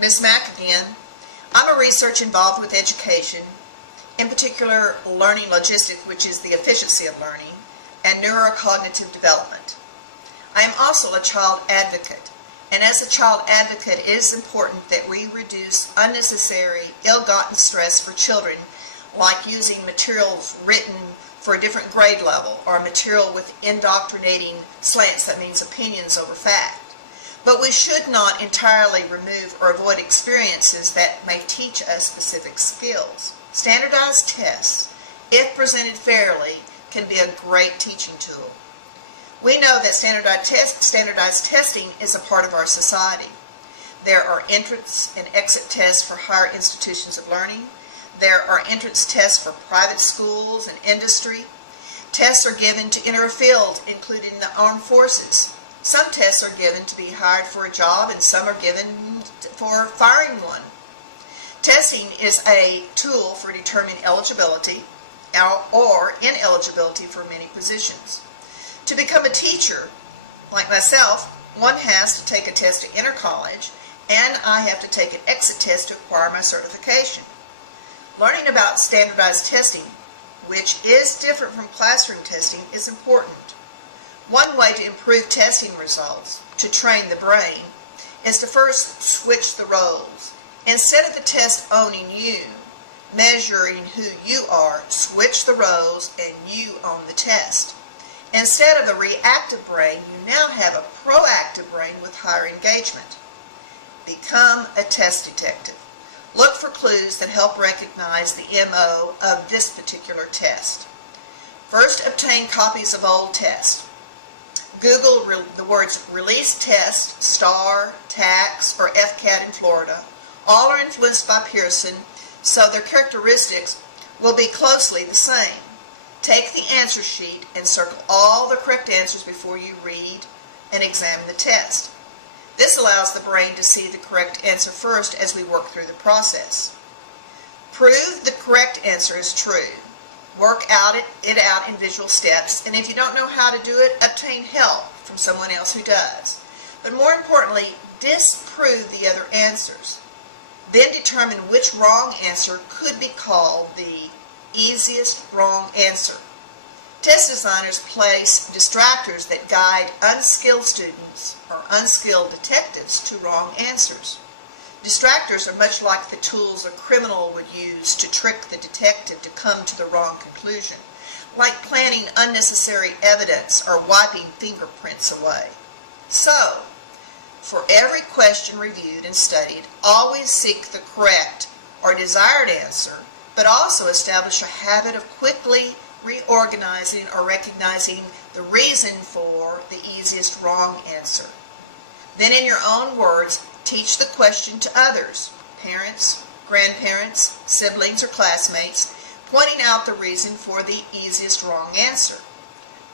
Ms. Mack again. I'm a researcher involved with education, in particular learning logistics, which is the efficiency of learning, and neurocognitive development. I am also a child advocate, and as a child advocate, it is important that we reduce unnecessary, ill-gotten stress for children, like using materials written for a different grade level or material with indoctrinating slants, that means opinions over fact. But we should not entirely remove or avoid experiences that may teach us specific skills. Standardized tests, if presented fairly, can be a great teaching tool. We know that standardized testing is a part of our society. There are entrance and exit tests for higher institutions of learning. There are entrance tests for private schools and industry. Tests are given to enter a field, including the armed forces. Some tests are given to be hired for a job, and some are given for firing one. Testing is a tool for determining eligibility or ineligibility for many positions. To become a teacher, like myself, one has to take a test to enter college, and I have to take an exit test to acquire my certification. Learning about standardized testing, which is different from classroom testing, is important. One way to improve testing results, to train the brain, is to first switch the roles. Instead of the test owning you, measuring who you are, switch the roles and you own the test. Instead of a reactive brain, you now have a proactive brain with higher engagement. Become a test detective. Look for clues that help recognize the MO of this particular test. First, obtain copies of old tests. Google the words release test, STAAR, TAX, or FCAT in Florida. All are influenced by Pearson, so their characteristics will be closely the same. Take the answer sheet and circle all the correct answers before you read and examine the test. This allows the brain to see the correct answer first as we work through the process. Prove the correct answer is true. Work it out in visual steps, and if you don't know how to do it, obtain help from someone else who does. But more importantly, disprove the other answers. Then determine which wrong answer could be called the easiest wrong answer. Test designers place distractors that guide unskilled students or unskilled detectives to wrong answers. Distractors are much like the tools a criminal would use to trick the detective to come to the wrong conclusion, like planting unnecessary evidence or wiping fingerprints away. So, for every question reviewed and studied, always seek the correct or desired answer, but also establish a habit of quickly reorganizing or recognizing the reason for the easiest wrong answer. Then, in your own words, teach the question to others, parents, grandparents, siblings, or classmates, pointing out the reason for the easiest wrong answer.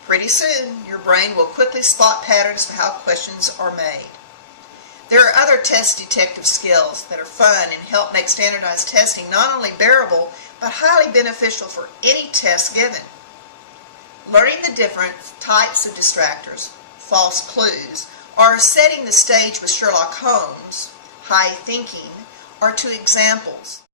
Pretty soon, your brain will quickly spot patterns of how questions are made. There are other test detective skills that are fun and help make standardized testing not only bearable, but highly beneficial for any test given. Learning the different types of distractors, false clues, or setting the stage with Sherlock Holmes, high thinking, are two examples.